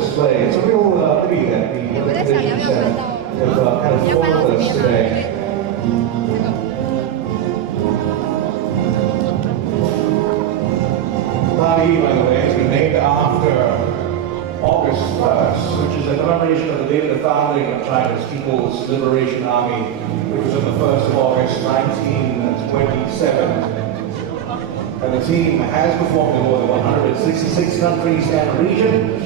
display. It's a real pity that the organizations have kind of foiled us today. Party, by the way, has been named after August 1st, which is a commemoration of the date of the founding of China's People's Liberation Army, which was on the 1st of August 1927. And the team has performed in more than 166 countries and regions.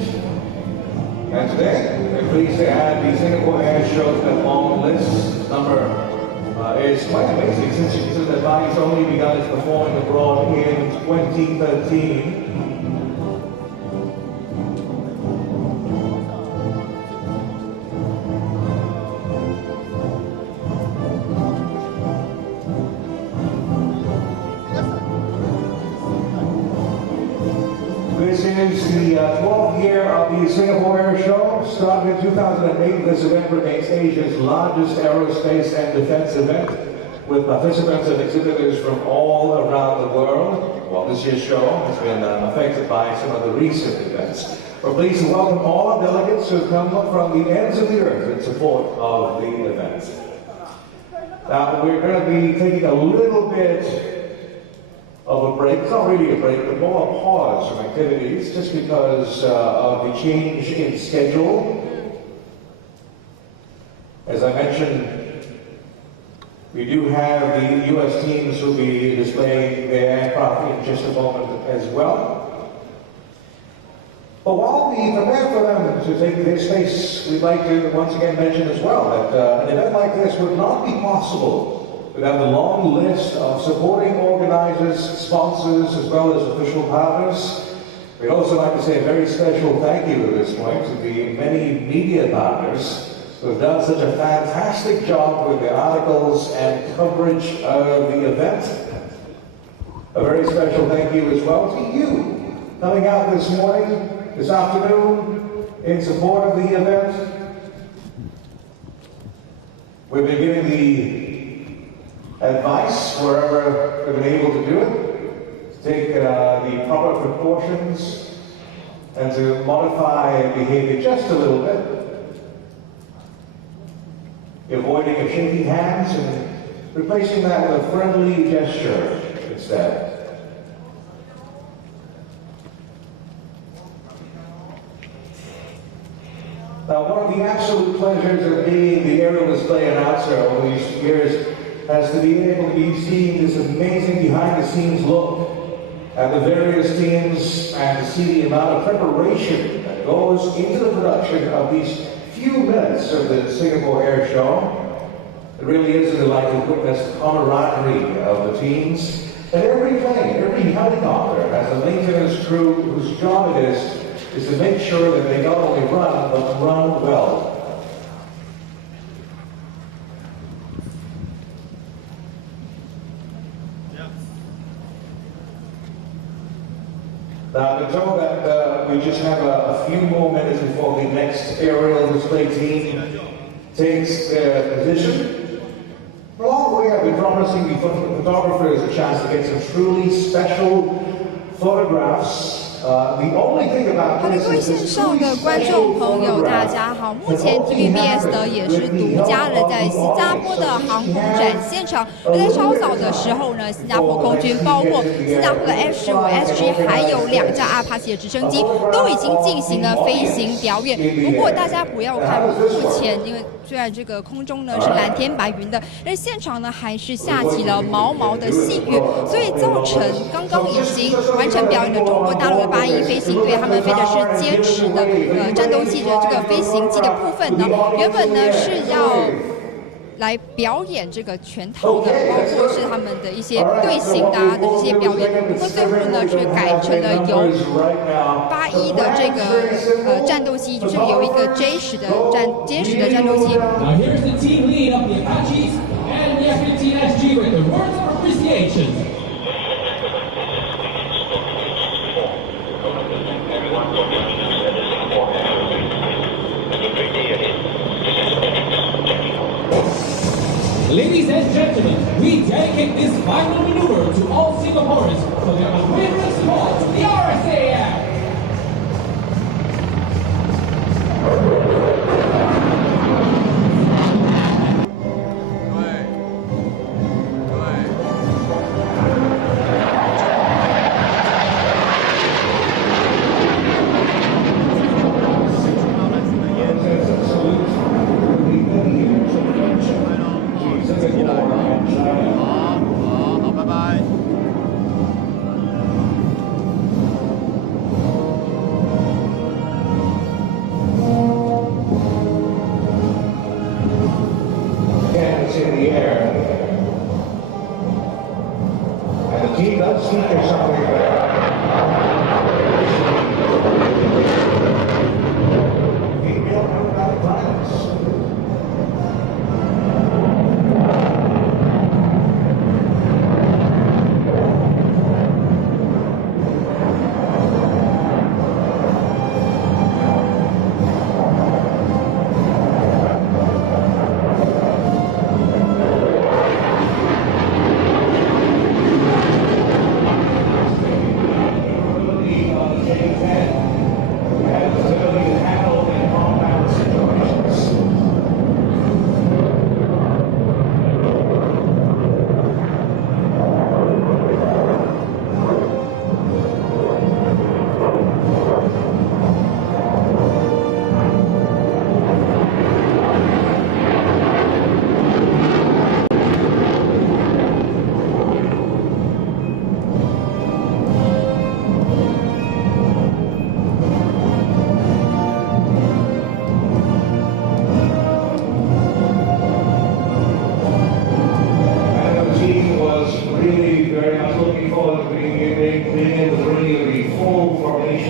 And today, we're pleased to add the Singapore Air Show to that long list. Number is quite amazing since you consider that Bali's only begun its performing abroad in 2013. This is the 12th year of the Singapore Air Show. Started in 2008, this event remains Asia's largest aerospace and defense event, with participants and exhibitors from all around the world. Well, this year's show has been affected by some of the recent events. We're pleased to welcome all our delegates who have come from the ends of the earth in support of the event. Now, we're going to be taking a little bit of a break. It's not really a break, but more a pause from activities, just because of the change in schedule. As I mentioned, we do have the U.S. teams who will be displaying their aircraft in just a moment as well. But while we prepare for them to take their space, we'd like to once again mention as well that an event like this would not be possible without the long list of supporting organizers, sponsors, as well as official partners. We'd also like to say a very special thank you at this point to the many media partners who have done such a fantastic job with their articles and coverage of the event. A very special thank you as well to you coming out this morning, this afternoon, in support of the event. We've been giving the advice wherever we've been able to do it, to take the proper precautions and to modify behavior just a little bit, avoiding of shaking hands and replacing that with a friendly gesture instead. Now, one of the absolute pleasures of being the aerial display announcer over these years has to be able to be seeing this amazing behind-the-scenes look at the various teams and to see the amount of preparation that goes into the production of these few minutes of the Singapore Air Show. It really is a delight to witness the camaraderie of the teams. And every plane, every helicopter has a maintenance crew whose job it is to make sure that they not only run, but run well. Now, I've been told that we just have a few more minutes before the next aerial display team takes their position. For a long way, I've been promising the photographers a chance to get some truly special photographs. The only thing about 好的，各位线上的观众朋友，大家好。目前 TVBS 呢也是独家的在新加坡的航空展现场。而在稍早的时候呢，新加坡空军包括新加坡的 F-15SG 还有2架阿帕奇的直升机都已经进行了飞行表演。不过大家不要看目前，因为虽然这个空中呢是蓝天白云的，但是现场呢还是下起了毛毛的细雨，所以造成刚刚已经完成表演的中国大陆的81飞行队，他们飞的是歼10的战斗机的这个飞行机的部分呢，原本呢是要来表演这个全套的，包括是他们的一些队形的这些表演。不过最后呢，却改成了由81的这个战斗机，就是有一个歼10的战斗机。Now here's the team lead of the Apaches and the F-15SG with the words of appreciation. Ladies and gentlemen, we dedicate this final maneuver to all Singaporeans for their unwavering support to the RSAF.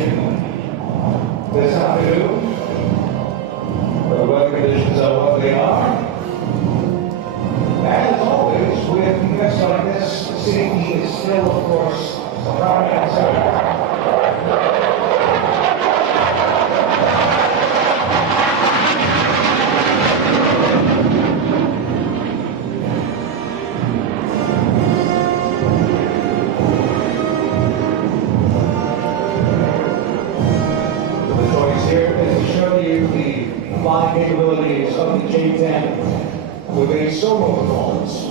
aviation this afternoon. The weather conditions are what they are. As always, with events like this, safety is still, of course, a primary concern. Here is to show you the flying capabilities of the J-10 with a solo performance.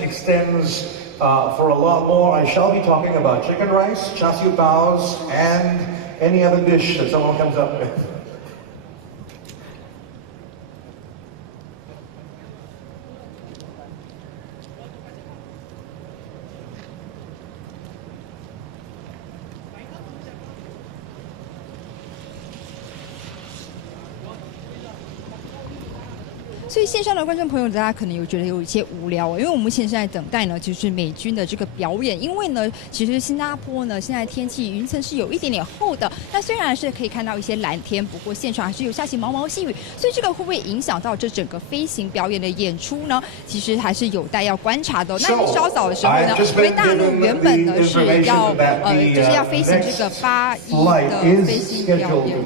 Extends for a lot more. I shall be talking about chicken rice, char siu baos, and any other dish that someone comes up with. 所以线上的观众朋友，大家可能有觉得有一些无聊因为我们目前现在等待呢，就是美军的这个表演。因为呢，其实新加坡呢现在天气云层是有一点点厚的，但虽然是可以看到一些蓝天，不过现场还是有下起毛毛细雨，所以这个会不会影响到这整个飞行表演的演出呢？其实还是有待要观察的。那因为稍早的时候呢，因为大陆原本呢是要就是要飞行这个8-1的飞行表演。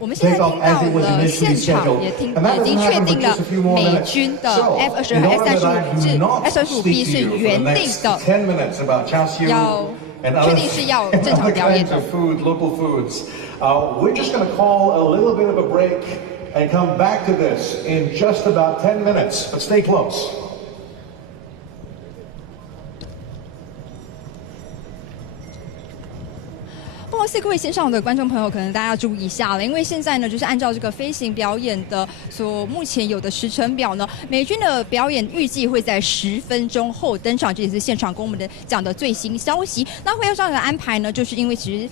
我们现在听到了现场已经确定了美军的 F-22 和 F-35B 是原定的，确定是要正常表演的。We're just going to call a little bit of a break and come back to this in just about 10 minutes, but stay close. 不好意思，各位线上的观众朋友，可能大家要注意一下了，因为现在呢，就是按照这个飞行表演的目前有的时程表呢，美军的表演预计会在10分钟后登场，这也是现场跟我们讲的最新消息。那会上的安排呢，就是因为其实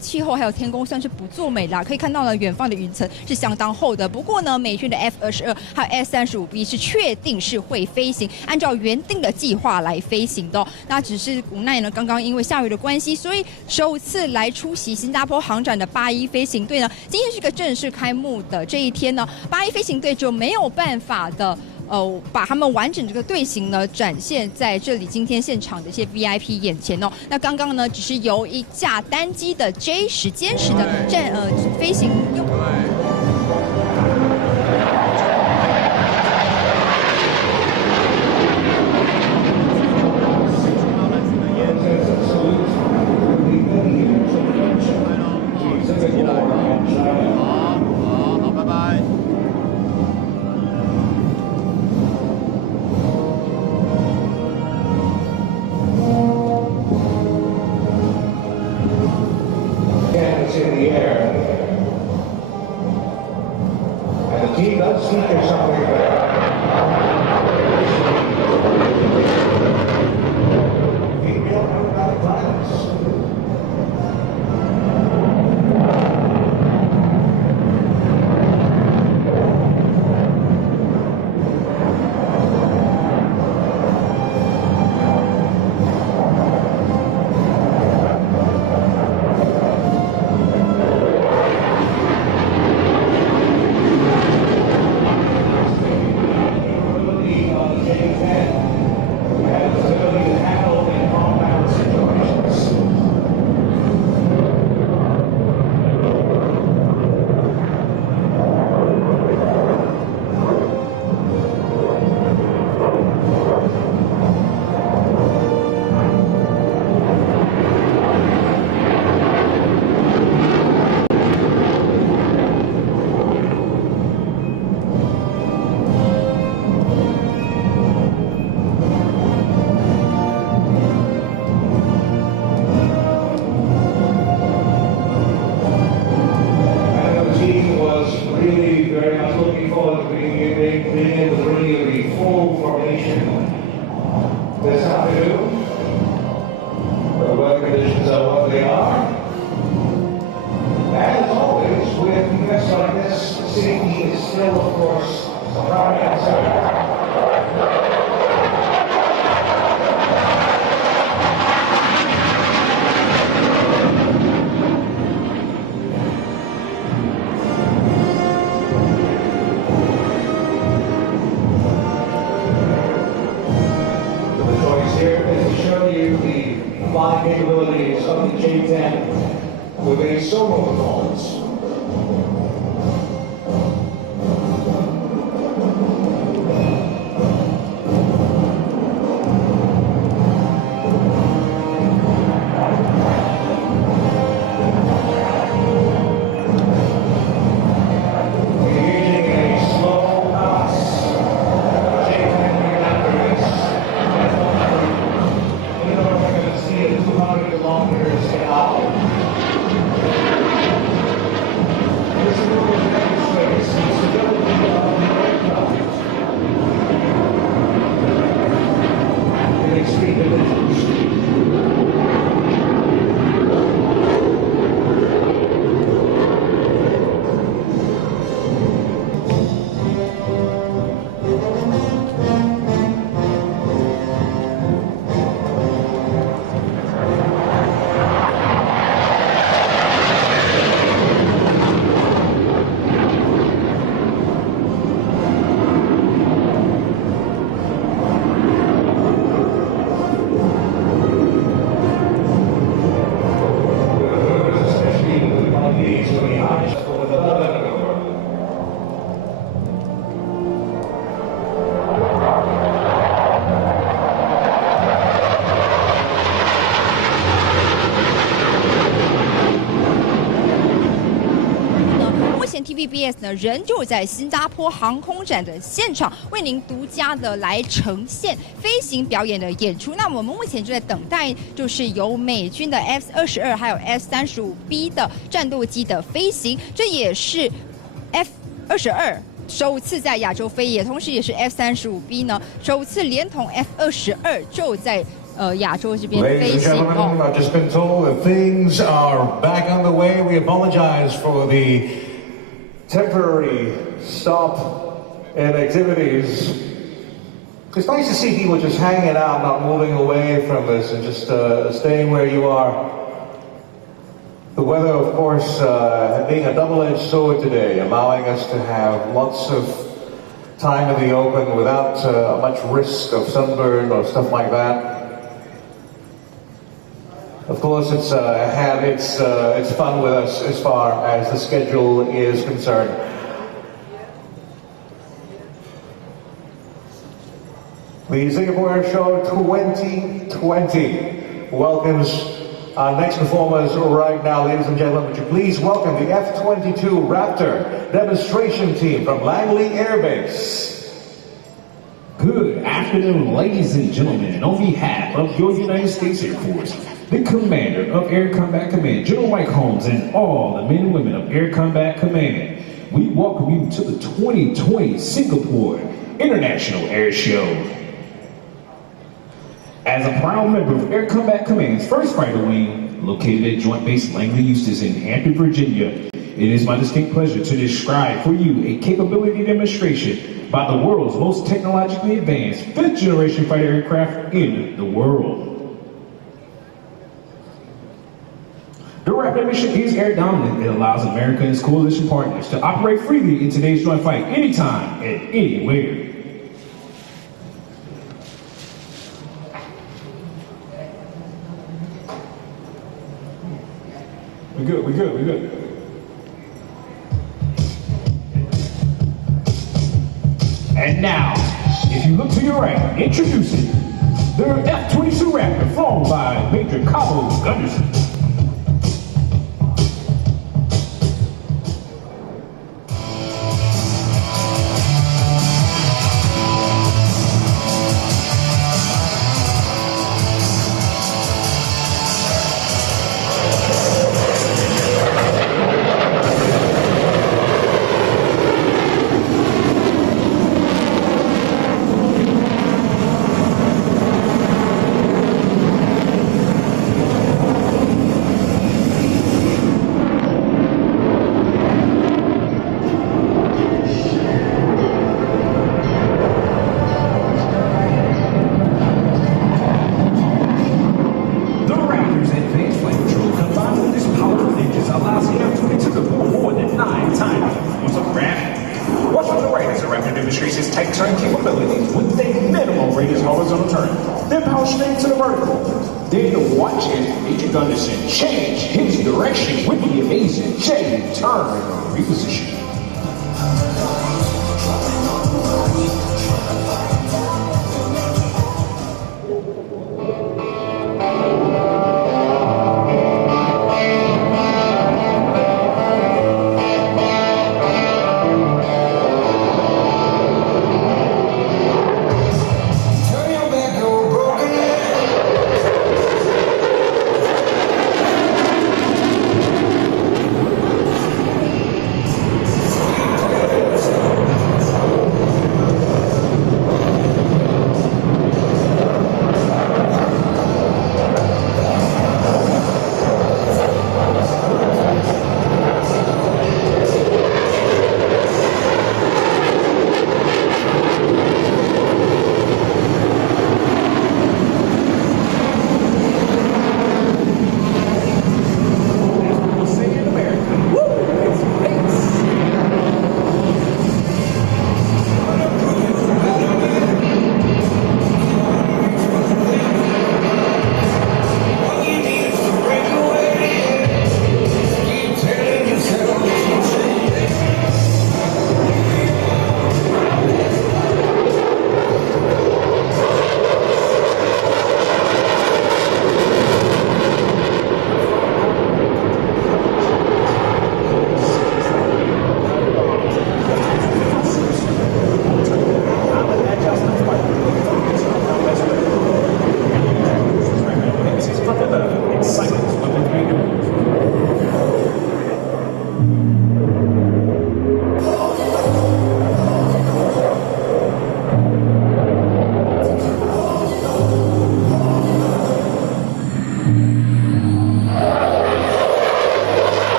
气候还有天空算是不作美啦，可以看到呢远方的云层是相当厚的。不过呢，美军的 F-22还有 F-35B 是确定是会飞行，按照原定的计划来飞行的。那只是无奈呢，刚刚因为下雨的关系，所以首次来出席新加坡航展的8-1飞行队呢，今天是个正式开幕的这一天呢，8-1飞行队就没有办法的把他们完整这个队形呢展现在这里今天现场的一些 VIP 眼前哦。那刚刚呢，只是由一架单机的 J10歼10的飞行用。 In the air, and the team does think there's something there. Female acrobatic violence. aviation this afternoon. The weather conditions are what they are. As always, with events like this, safety is still, of course, a primary concern. Flying capabilities of the J-10 with a solo performance. TVBS 呢，仍旧在新加坡航空展的现场，为您独家的来呈现飞行表演的演出。那我们目前就在等待，就是由美军的 F-22还有 F-35B 的战斗机的飞行，这也是 F-22首次在亚洲飞，也同时也是 F-35B 呢首次连同 F-22就在亚洲这边飞行。Ladies and gentlemen, I've just been told that things are back on the way. We apologize for the temporary stop in activities. It's nice to see people just hanging out, not moving away from this, and just staying where you are. The weather, of course, being a double-edged sword today, allowing us to have lots of time in the open without much risk of sunburn or stuff like that. Of course, it's fun with us as far as the schedule is concerned. The Singapore Air Show 2020 welcomes our next performers right now. Ladies and gentlemen, would you please welcome the F-22 Raptor demonstration team from Langley Air Base. Good afternoon, ladies and gentlemen, and on behalf of your United States Air Force, the Commander of Air Combat Command, General Mike Holmes, and all the men and women of Air Combat Command, we welcome you to the 2020 Singapore International Air Show. As a proud member of Air Combat Command's 1st Fighter Wing, located at Joint Base Langley Eustis in Hampton, Virginia, it is my distinct pleasure to describe for you a capability demonstration by the world's most technologically advanced 5th-generation fighter aircraft in the world. The Raptor mission is air dominant. It allows America and its coalition partners to operate freely in today's joint fight anytime and anywhere. We good. And now, if you look to your right, introducing the F-22 Raptor flown by Major Cabo Gunderson. person change his direction with the amazing J-turn reposition.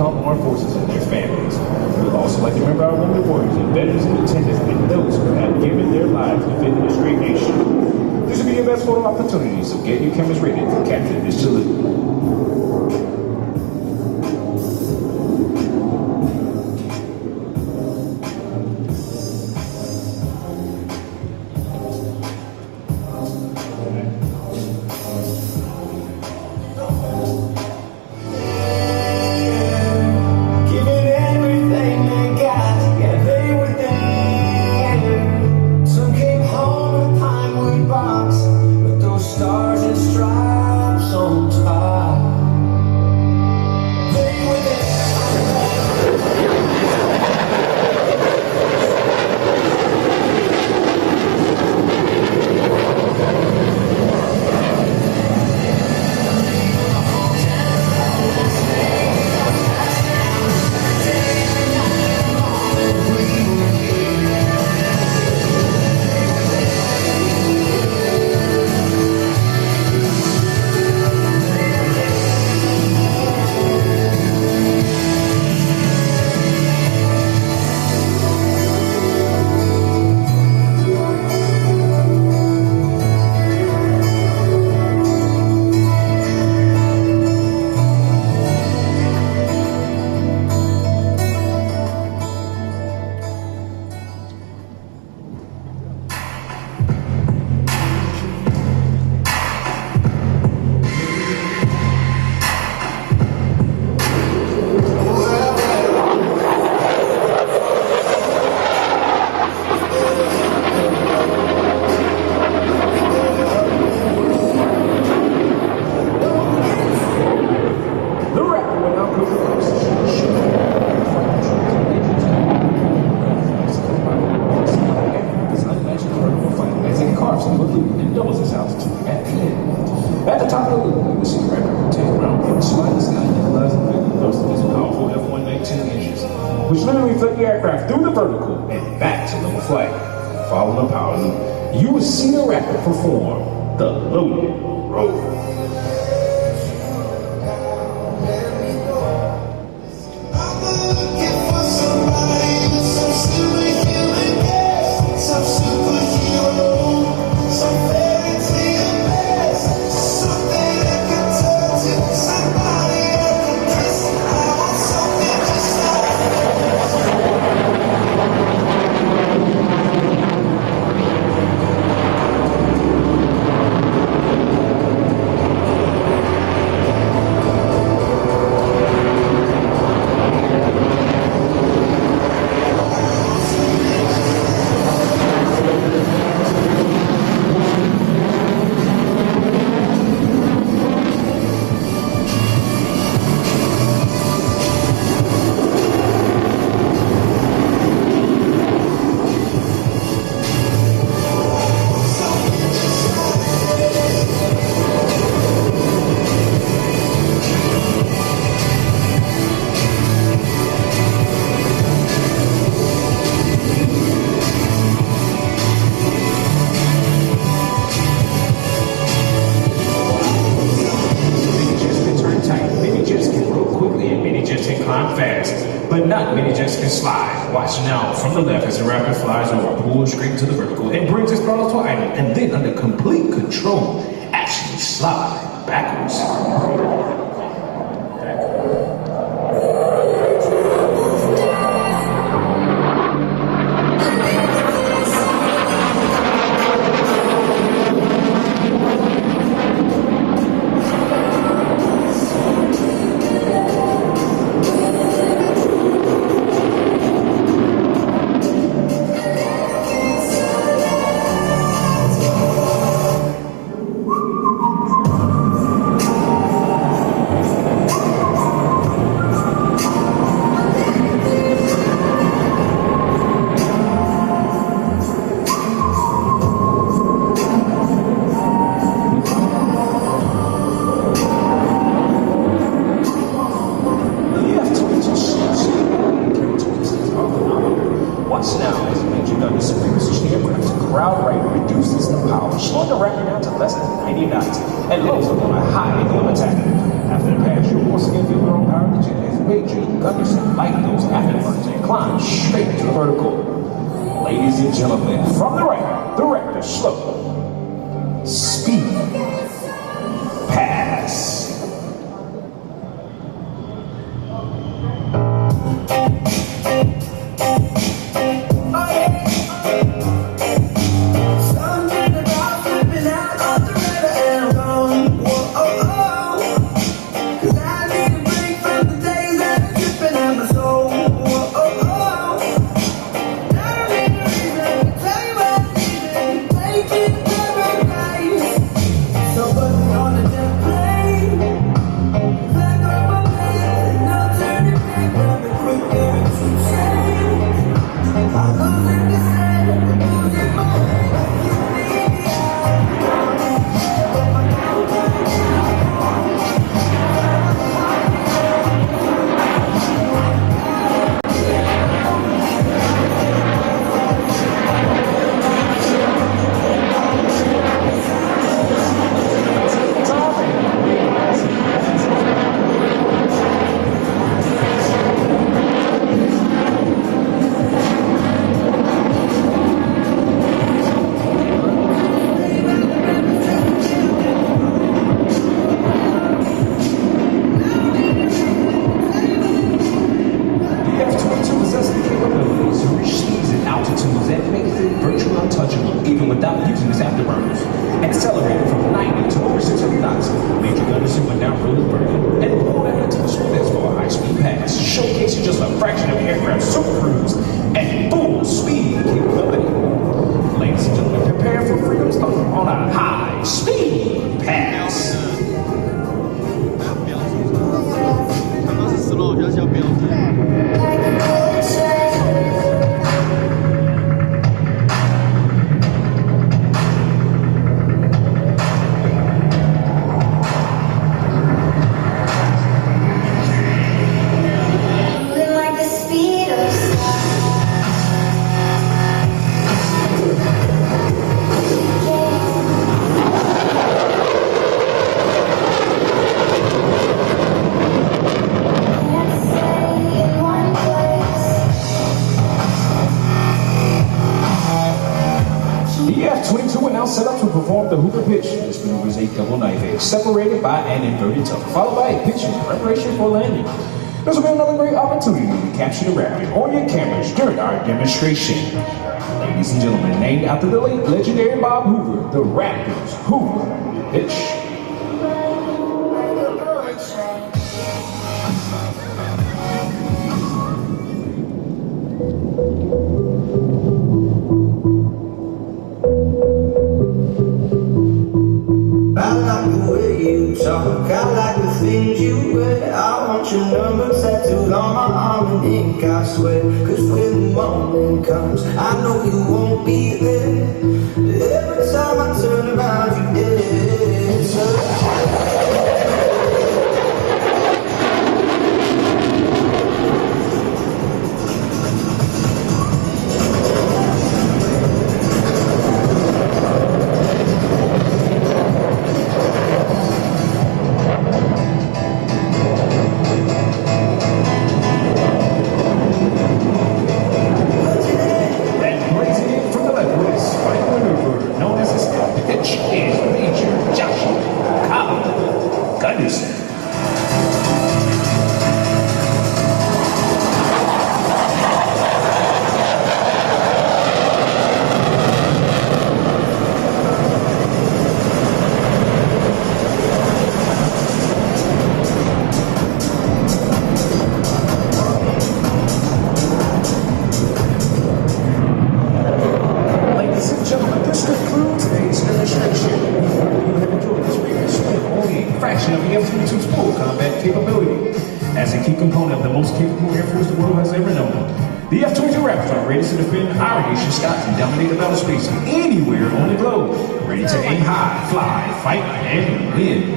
Armed forces and their families. We would also like to remember our wounded warriors and veterans and lieutenants and those who have given their lives defending this great nation. This will be your best photo opportunity, so get your cameras ready to capture this salute. At the top of the loop, we see the rapid rotate around in the slightest sky, utilizing most of these powerful F-119 engines, which literally flip the aircraft through the vertical and back to level flight. Following the power loop, you will see the rapid perform the loaded roll. Somebody quickly and many jets can climb fast. But not many jets can slide. Watch now from the left as the Raptor flies over, pulls straight to the vertical, and brings his throttle to idle, and then under complete control, actually slide backwards. Watch now as the engine under superposition aircraft crowd rate reduces the power, slowing the Raptor down to less than 90 knots and loads up on a high angle of attack. After the pass, you'll once again feel your own power in the jet as Major Gunderson light those afterburners and climb straight to the vertical. Ladies and gentlemen, from the right, the Raptor slow speed pass. Accelerated from 90 to over 600 knots. Major Gunderson went down really burning and pulled out into the smoothest for a high-speed pass, showcasing just a fraction of the aircraft's super cruise and full speed capability. Ladies and gentlemen, prepare for freedom's thunder on a high-speed pass. The F-22 are now set up to perform the Hoover pitch. This maneuver is a double knife edge separated by an inverted tuck, followed by a pitch in preparation for landing. This will be another great opportunity to capture the Raptor on your cameras during our demonstration. Ladies and gentlemen, named after the late legendary Bob Hoover, the Raptors Hoover pitch. I like the way you talk, I like the things you wear. I want your number tattooed on my arm in ink, I swear. Cause when the morning comes, I know you won't be there. Every time I turn around, you dead. capability. As a key component of the most capable Air Force the world has ever known, the F-22 Raptors are ready to defend our nation's skies and dominate the battle space anywhere on the globe. Ready to aim high, fly, fight, and win.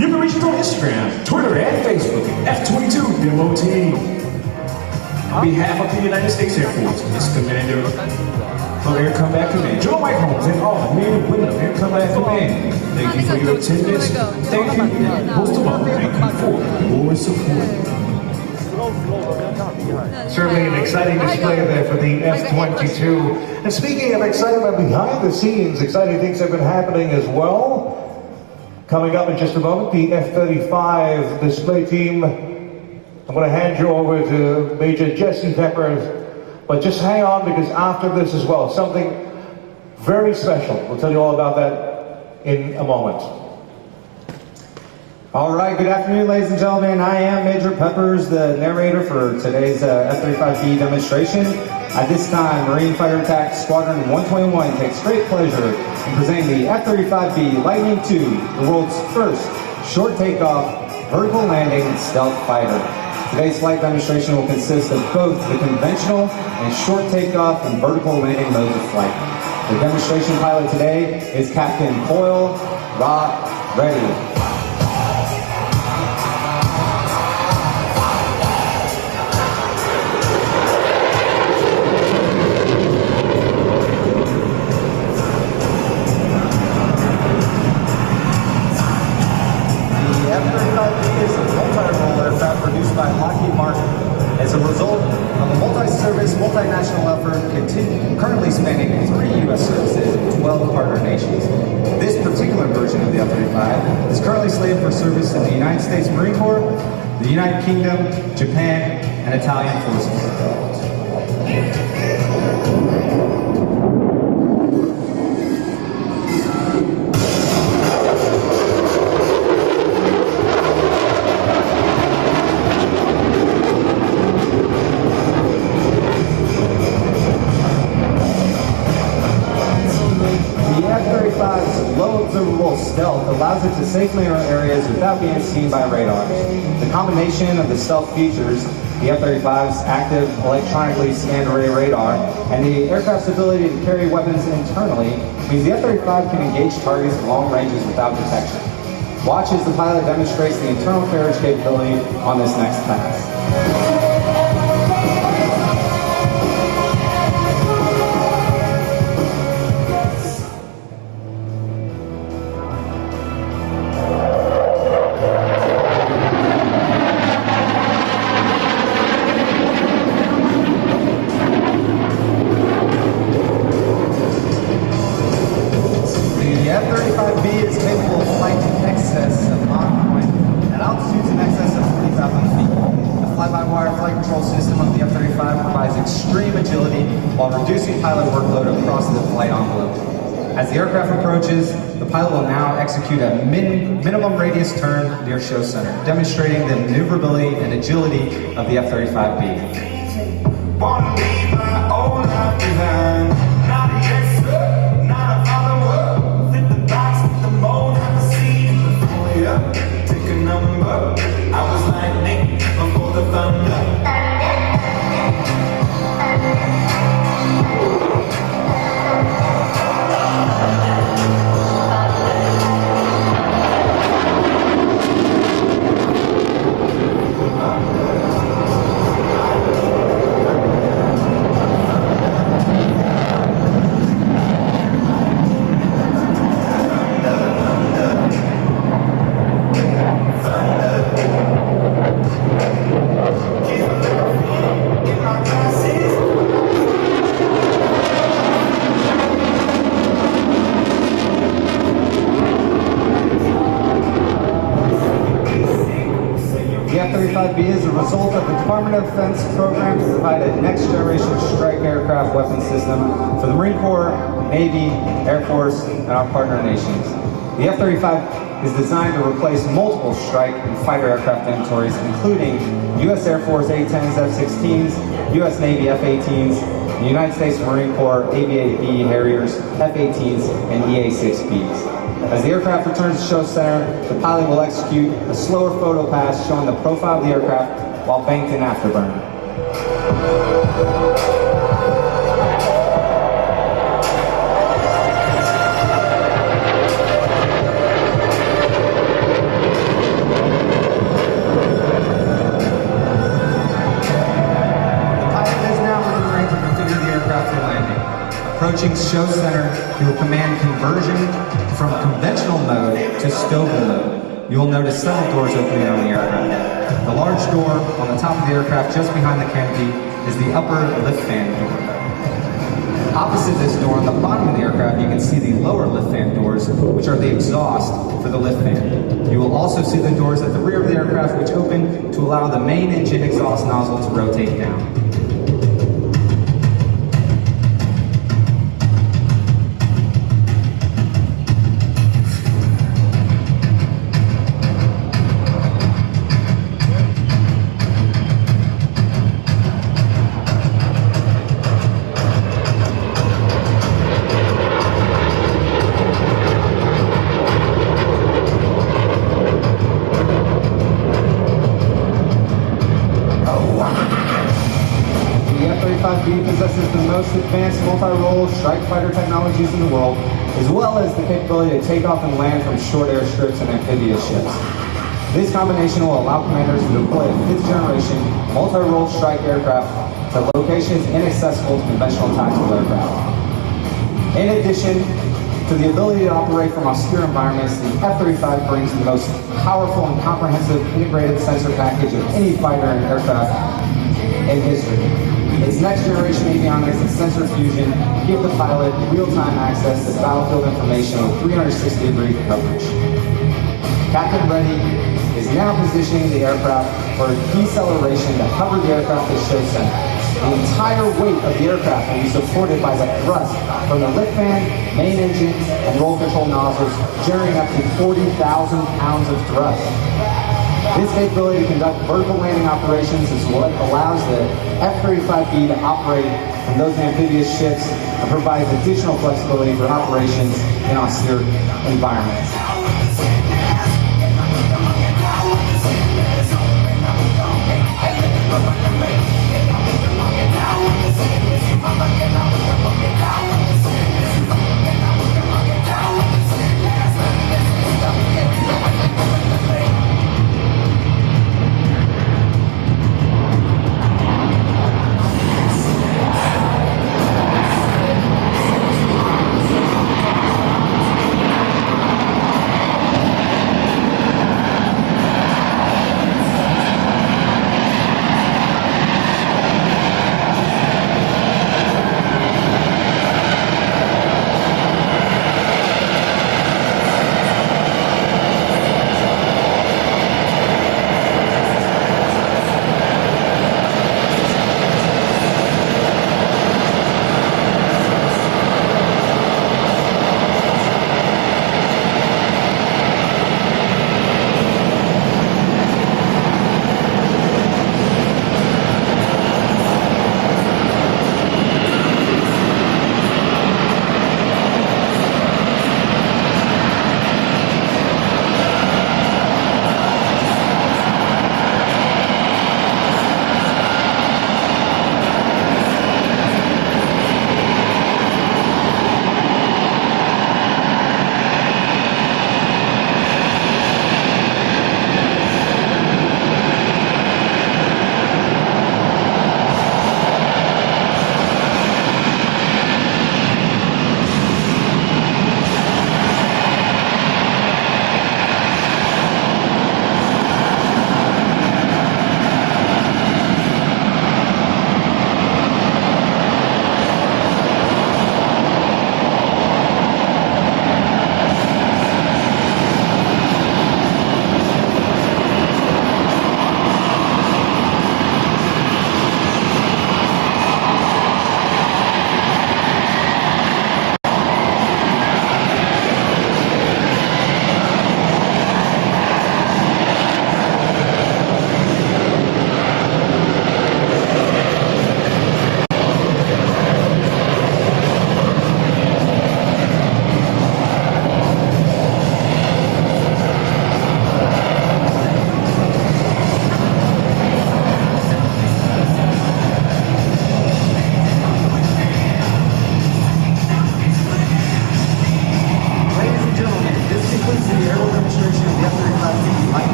You can reach us on Instagram, Twitter, and Facebook at F-22 Demo Team. On behalf of the United States Air Force, this Commander of Air Combat Command, Joe White Holmes, and all the men and women of Air Combat Command, thank you for your attendance, thank you, and most of all, thank you for your support. Certainly an exciting display there for the F-22. And speaking of excitement behind the scenes, exciting things have been happening as well. Coming up in just a moment, the F-35 display team. I'm going to hand you over to Major Jesse Peppers, but just hang on because after this as well, something very special. We'll tell you all about that in a moment. All right, good afternoon, ladies and gentlemen. I am Major Peppers, the narrator for today's F-35B demonstration. At this time, Marine Fighter Attack Squadron 121 takes great pleasure in presenting the F-35B Lightning II, the world's first short takeoff, vertical landing stealth fighter. Today's flight demonstration will consist of both the conventional and short takeoff and vertical landing modes of flight. The demonstration pilot today is Captain Coyle Rock Ready. As a result of a multi-service, multinational effort currently spanning 3 U.S. services and 12 partner nations. This particular version of the F-35 is currently slated for service in the United States Marine Corps, the United Kingdom, Japan, and Italian forces. Stealth allows it to safely enter areas without being seen by radar. The combination of the stealth features, the F-35's active electronically scanned array radar, and the aircraft's ability to carry weapons internally means the F-35 can engage targets at long ranges without detection. Watch as the pilot demonstrates the internal carriage capability on this next pass. Extreme agility while reducing pilot workload across the flight envelope. As the aircraft approaches, the pilot will now execute a minimum radius turn near show center, demonstrating the maneuverability and agility of the F-35B. F-35B is a result of the Department of Defense program to provide a next-generation strike aircraft weapon system for the Marine Corps, Navy, Air Force, and our partner nations. The F-35 is designed to replace multiple strike and fighter aircraft inventories, including U.S. Air Force A-10s, F-16s, U.S. Navy F-18s, the United States Marine Corps AV-8B Harriers, F-18s, and EA-6Bs. As the aircraft returns to show center, the pilot will execute a slower photo pass showing the profile of the aircraft while banked in afterburner. Approaching show center, you will command conversion from conventional mode to stowable mode. You will notice several doors opening on the aircraft. The large door on the top of the aircraft just behind the canopy is the upper lift fan door. Opposite this door on the bottom of the aircraft, you can see the lower lift fan doors, which are the exhaust for the lift fan. You will also see the doors at the rear of the aircraft, which open to allow the main engine exhaust nozzle to rotate down. Possesses the most advanced multi-role strike fighter technologies in the world, as well as the capability to take off and land from short airstrips and amphibious ships. This combination will allow commanders to deploy a fifth-generation multi-role strike aircraft to locations inaccessible to conventional tactical aircraft. In addition to the ability to operate from austere environments, the F-35 brings the most powerful and comprehensive integrated sensor package of any fighter and aircraft in history. Its next-generation avionics and sensor fusion give the pilot real-time access to battlefield information with 360-degree coverage. Captain Reddy is now positioning the aircraft for deceleration to hover the aircraft at show center. The entire weight of the aircraft will be supported by the thrust from the lift fan, main engine, and roll control nozzles, generating up to 40,000 pounds of thrust. This capability to conduct vertical landing operations is what allows the F-35B to operate from those amphibious ships and provides additional flexibility for operations in austere environments.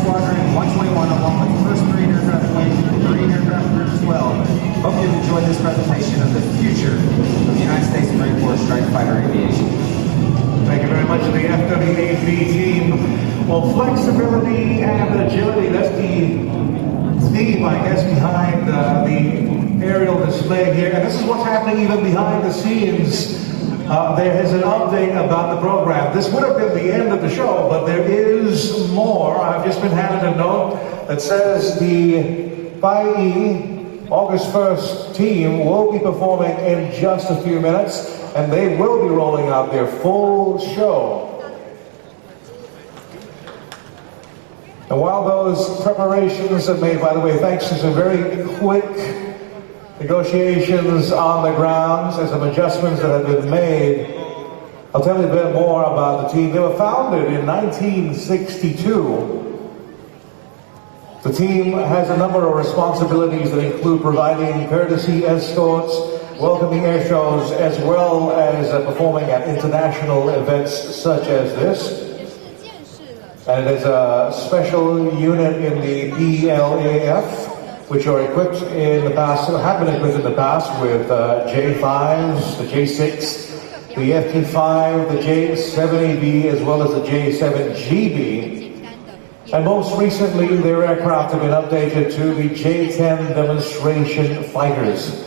Squadron 121 along with First Marine Aircraft Wing, Marine Aircraft Group 12. Hope you've enjoyed this presentation of the future of the United States Marine Corps Strike Fighter Aviation. Thank you very much to the FWAV team. Well, flexibility and agility, that's the theme, I guess, behind the aerial display here. And this is what's happening even behind the scenes. There is an update about the program. This would have been the end of the show, but there is more. I've just been handed a note that says the PAI August 1st team will be performing in just a few minutes, and they will be rolling out their full show. And while those preparations are made, by the way, thanks to some very quick negotiations on the ground and some adjustments that have been made, I'll tell you a bit more about the team. They were founded in 1962. The team has a number of responsibilities that include providing courtesy escorts, welcoming air shows, as well as performing at international events such as this. And it is a special unit in the PLAF, which are equipped in the past, have been equipped in the past with J5s, the J6, the FT5, the J70B, as well as the J7GB. And most recently, their aircraft have been updated to the J10 demonstration fighters.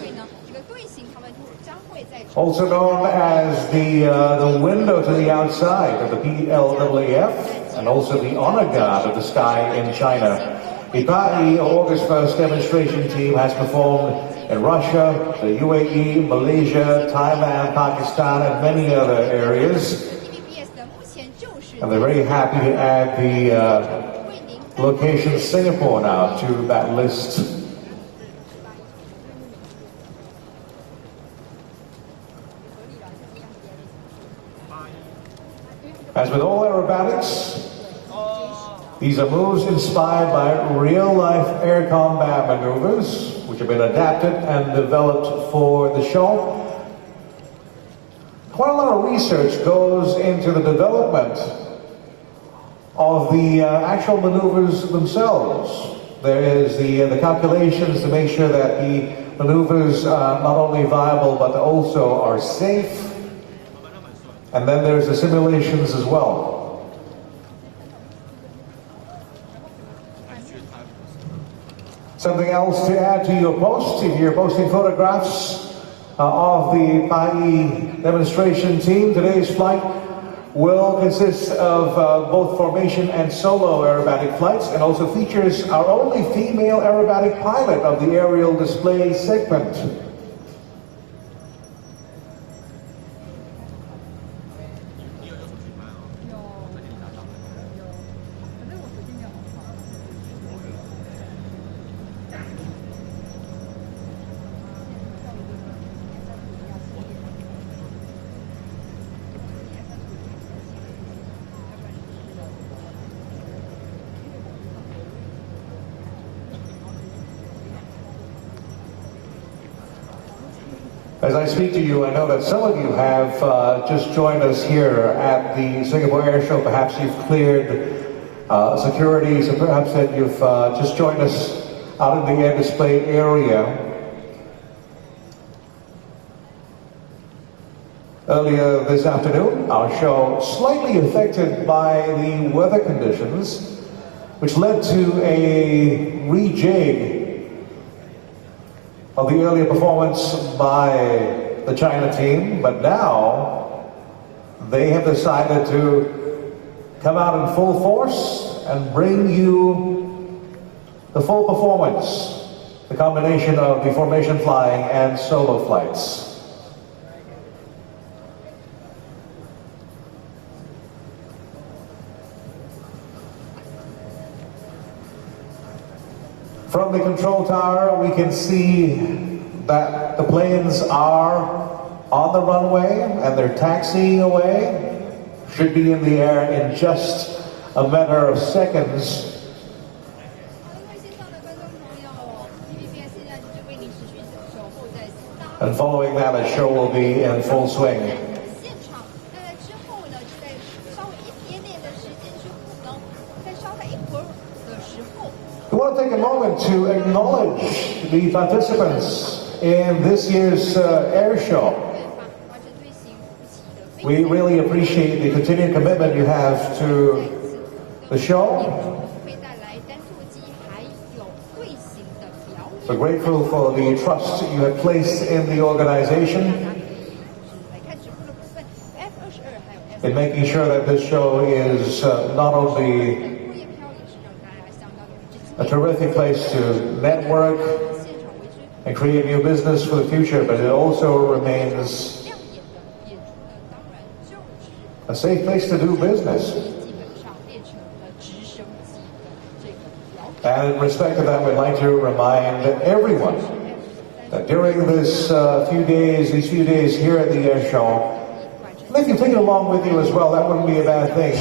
Also known as the window to the outside of the PLAF, and also the honor guard of the sky in China. The PAI August 1st demonstration team has performed in Russia, the UAE, Malaysia, Thailand, Pakistan, and many other areas. And they're very happy to add the location Singapore now to that list. As with all aerobatics, these are moves inspired by real-life air combat maneuvers, which have been adapted and developed for the show. Quite a lot of research goes into the development of the actual maneuvers themselves. There is the calculations to make sure that the maneuvers are not only viable, but also are safe. And then there's the simulations as well. Something else to add to your post, if you're posting photographs of the PAI demonstration team, today's flight will consist of both formation and solo aerobatic flights, and also features our only female aerobatic pilot of the aerial display segment. As I speak to you, I know that some of you have just joined us here at the Singapore Air Show. Perhaps you've cleared security, so perhaps that you've just joined us out in the air display area. Earlier this afternoon, our show slightly affected by the weather conditions, which led to a rejig of the earlier performance by the China team, but now they have decided to come out in full force and bring you the full performance, the combination of the formation flying and solo flights. From the control tower, we can see that the planes are on the runway and they're taxiing away. Should be in the air in just a matter of seconds. And following that, a show will be in full swing. We want to take a moment to acknowledge the participants in this year's air show. We really appreciate the continued commitment you have to the show. We're grateful for the trust you have placed in the organization in making sure that this show is not only a terrific place to network and create new business for the future, but it also remains a safe place to do business. And in respect to that, we'd like to remind everyone that during these few days here at the air show, and if you take it along with you as well, that wouldn't be a bad thing.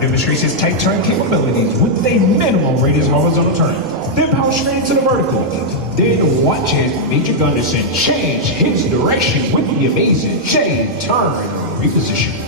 Demonstrates its tight turn capabilities with a minimal radius horizontal turn. Then power straight into the vertical. Then watch as Major Gunderson change his direction with the amazing J turn reposition.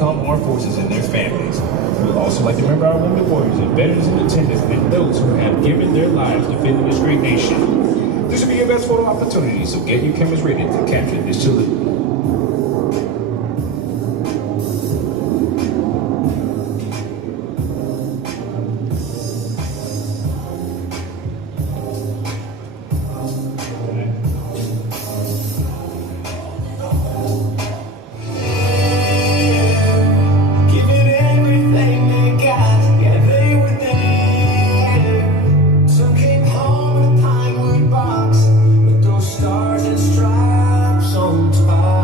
Armed forces and their families. We'd also like to remember our wounded warriors and veterans in attendance and those who have given their lives defending this great nation. This will be your best photo opportunity, so get your cameras ready to capture this salute. Stars and stripes on spine.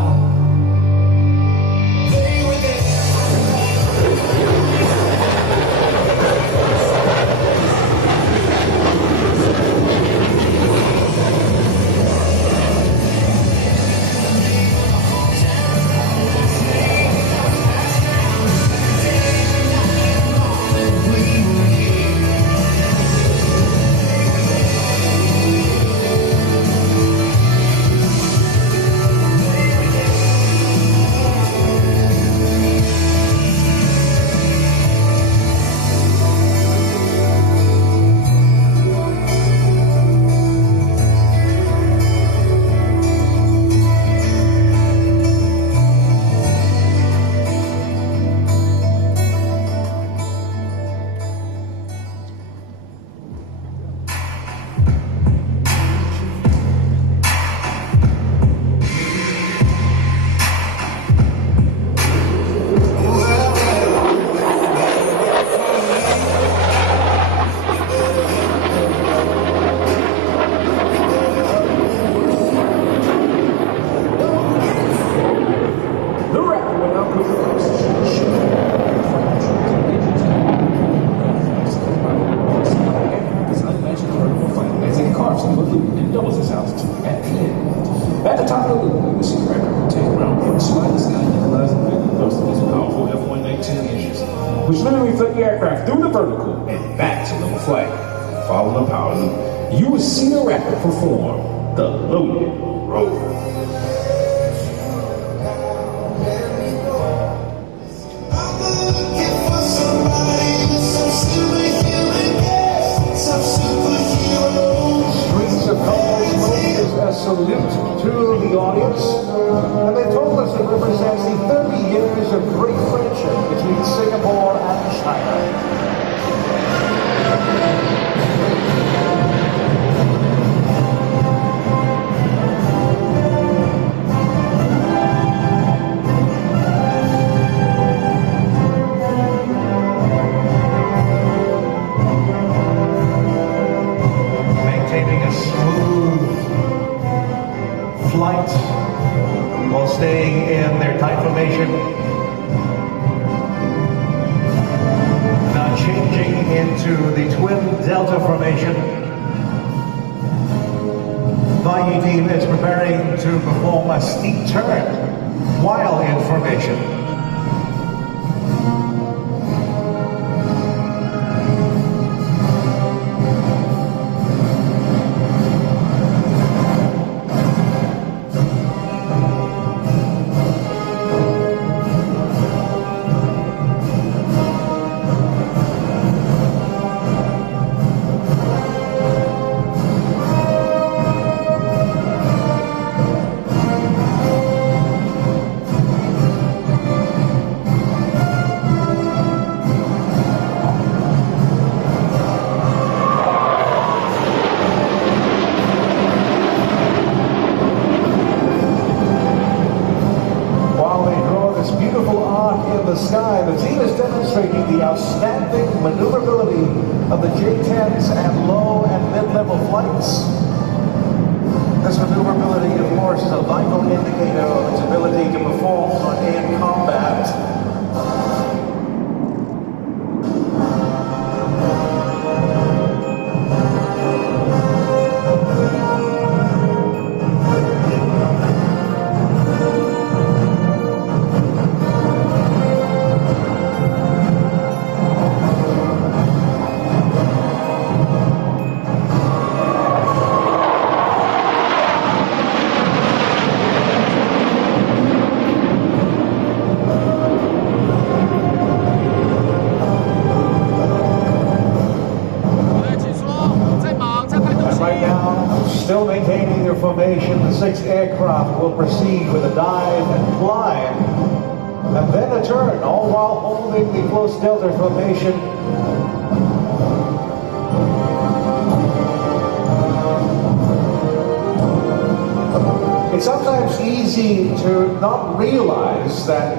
which literally flip the aircraft through the vertical and back to level flight. Following the power loop, you will see the Raptor perform the loaded roll. Salute to the audience, and they told us it represents the 30 years of great friendship between Singapore and China. Maintaining a smooth flight while staying in their tight formation. Now changing into the twin delta formation. Flying team is preparing to perform a steep turn while in formation. Sky, the team is demonstrating the outstanding maneuverability of the J-10s and low and mid-level flights. This maneuverability, of course, is a vital indicator of its ability to perform in combat. Still maintaining their formation, the 6 aircraft will proceed with a dive and climb, and then a turn, all while holding the close delta formation. It's sometimes easy to not realize that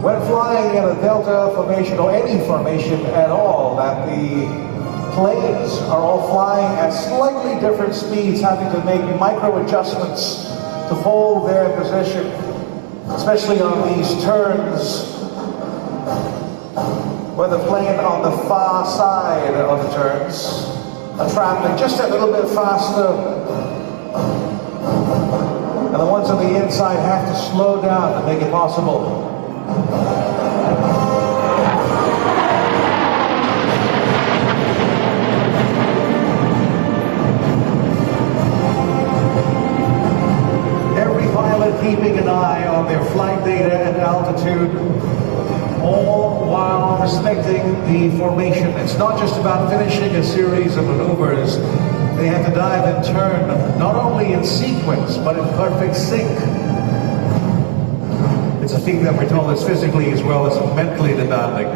when flying in a delta formation, or any formation at all, that the planes are all flying at slightly different speeds, having to make micro adjustments to hold their position, especially on these turns, where the plane on the far side of the turns are traveling just a little bit faster, and the ones on the inside have to slow down to make it possible. Keeping an eye on their flight data and altitude, all while respecting the formation. It's not just about finishing a series of maneuvers. They have to dive and turn, not only in sequence, but in perfect sync. It's a feat that we're told is physically as well as mentally demanding.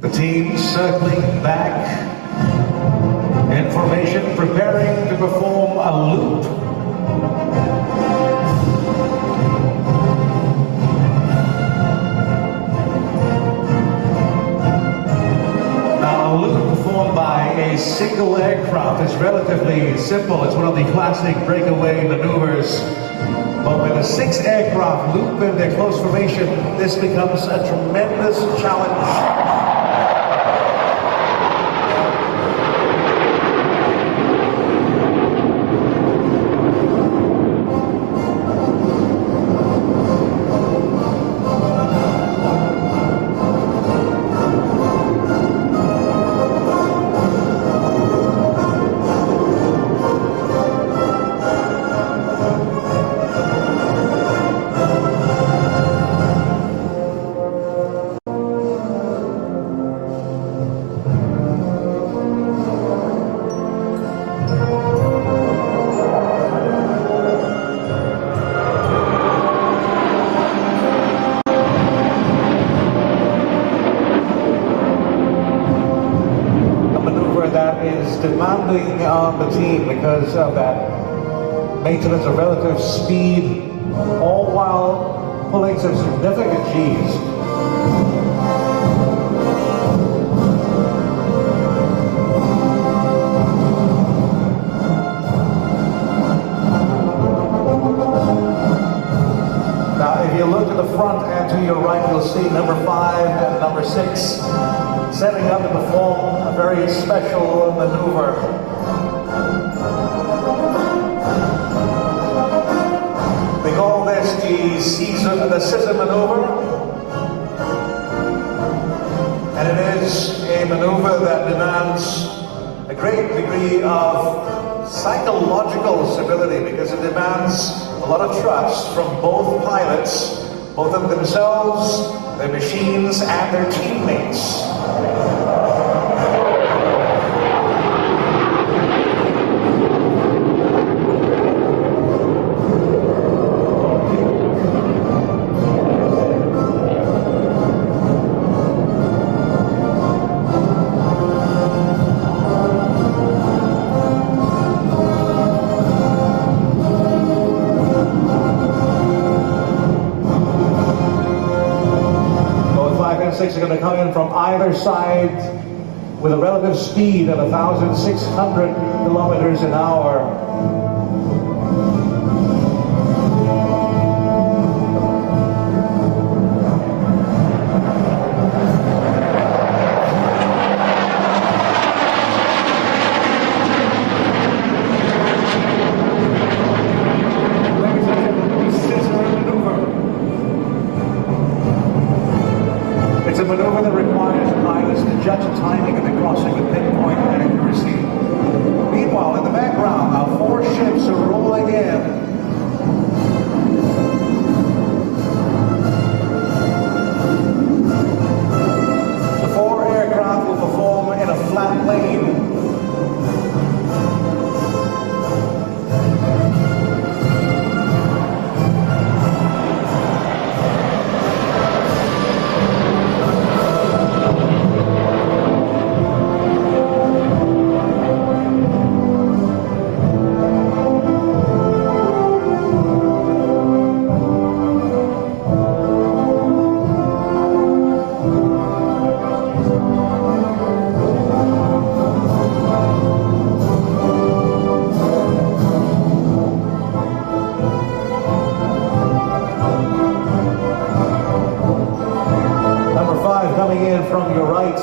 The team circling back in formation, preparing to perform a loop. Now, a loop performed by a single aircraft is relatively simple. It's one of the classic breakaway maneuvers. But with a 6 aircraft loop in their close formation, this becomes a tremendous challenge. that is demanding on the team because of that maintenance of relative speed, all while pulling some significant G's. If you look to the front and to your right, you'll see number 5 and number 6 setting up to perform a very special maneuver. They call this the scissor maneuver, and it is a maneuver that demands a great degree of psychological stability because it demands a lot of trust from both pilots, both of themselves, their machines, and their teammates. Six are going to come in from either side with a relative speed of 1,600 kilometers an hour. It's a maneuver that requires pilots to judge the timing of the crossing with pinpoint accuracy. Meanwhile, in the background, our 4 ships are rolling in. The 4 aircraft will perform in a flat plane. Coming in from your right.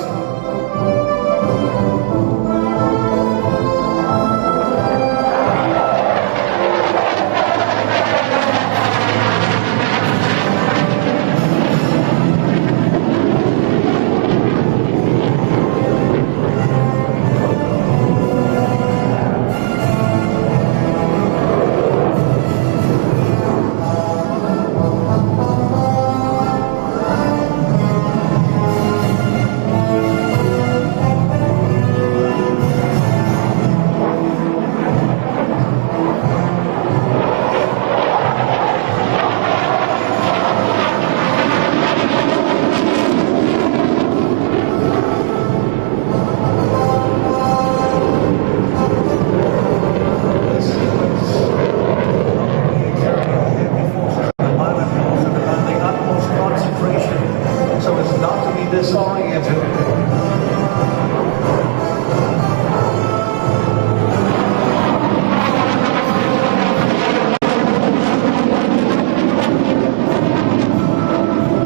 Disoriented.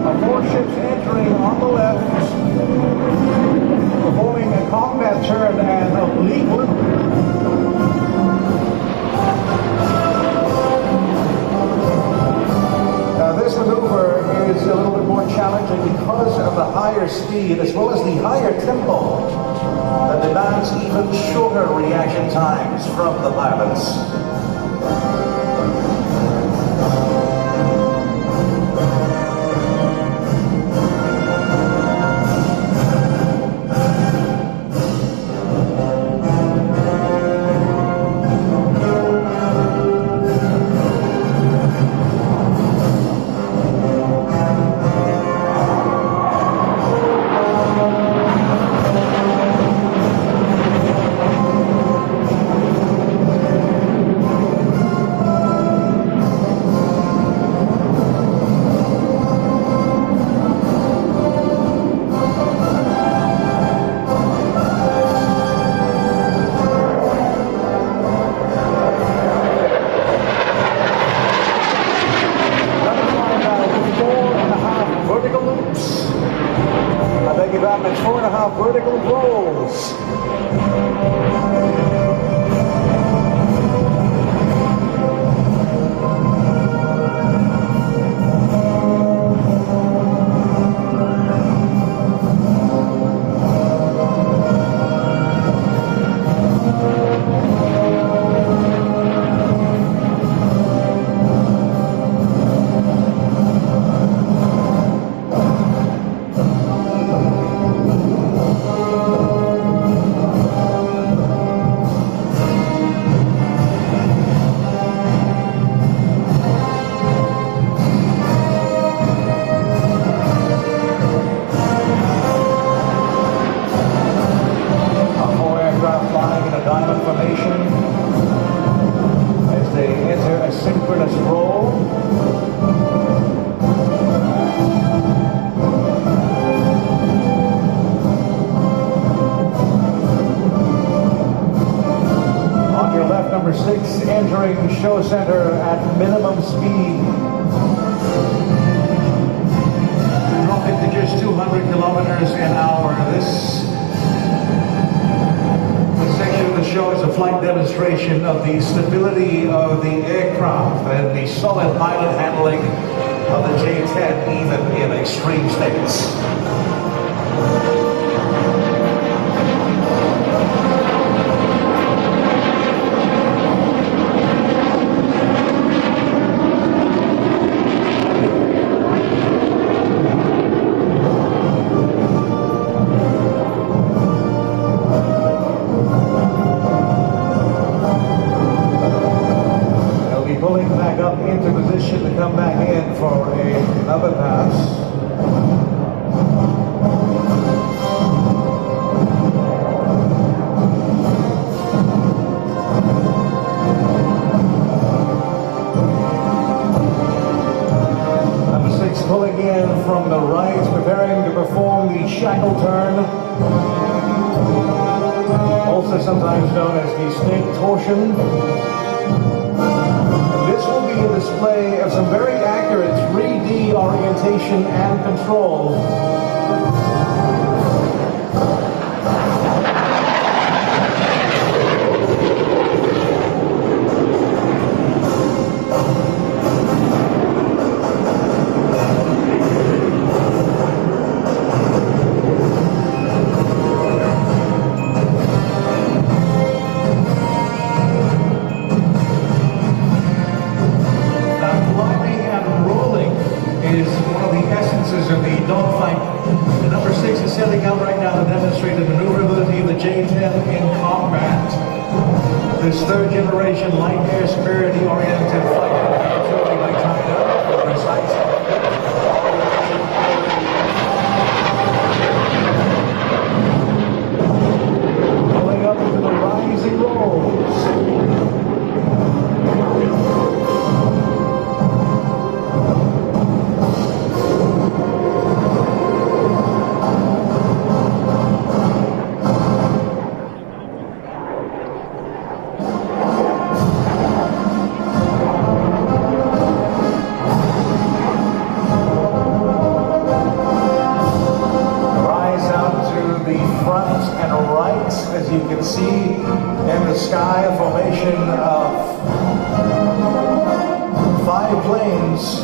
Our 4 ships entering on the left, performing a combat turn and oblique loop. Now this maneuver is a little bit more challenging because of the higher speed as well as the higher tempo that demands even shorter reaction times from the pilots. talking about the 4.5 vertical rolls. As they enter a synchronous roll. On your left, number 6, entering show center at minimum speed. Dropping to just 200 kilometers an hour. This section of the show is a flight demonstration of the stability of the aircraft and the solid pilot handling of the J-10 even in extreme states. Pulling back up into position to come back in for another pass. Number 6 pulling in from the right, preparing to perform the shackle turn, also sometimes known as the snake torsion. This will be a display of some very accurate 3D orientation and control. Is one of the essences of the dogfight. The number 6 is setting out right now to demonstrate the maneuverability of the J-10 in combat. This third generation light air superiority oriented fighter, truly by China, precise. Pulling up into the rising rolls. And right, as you can see in the sky, a formation of 5 planes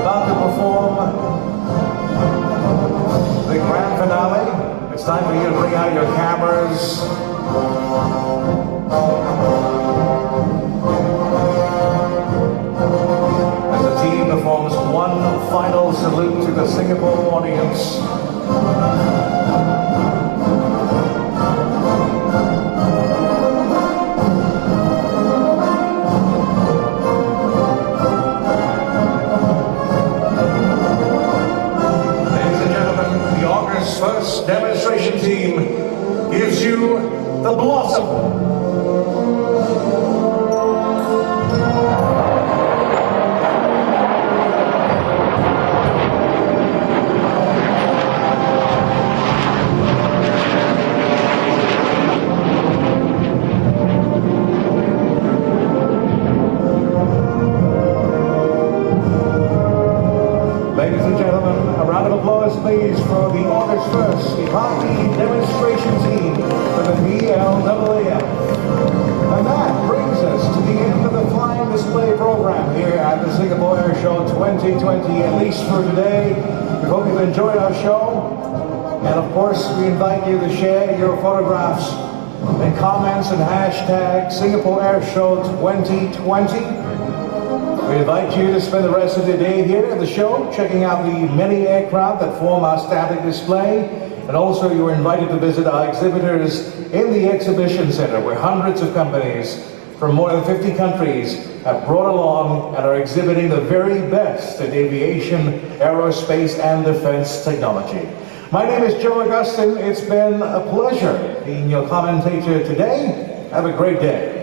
about to perform the grand finale. It's time for you to bring out your cameras. As the team performs one final salute to the Singapore audience. First demonstration team gives you the Blossom. Ladies and gentlemen, gentlemen, a round of applause, please, for the August 1st hockey demonstration team for the BLAAF. And that brings us to the end of the flying display program here at the Singapore Air Show 2020, at least for today. We hope you've enjoyed our show. And of course, we invite you to share your photographs and comments and hashtag Singapore Air Show 2020. We invite you to spend the rest of the day here at the show, checking out the many aircraft that form our static display. And also, you're invited to visit our exhibitors in the exhibition center, where hundreds of companies from more than 50 countries have brought along and are exhibiting the very best in aviation, aerospace, and defense technology. My name is Joe Augustin. It's been a pleasure being your commentator today. Have a great day.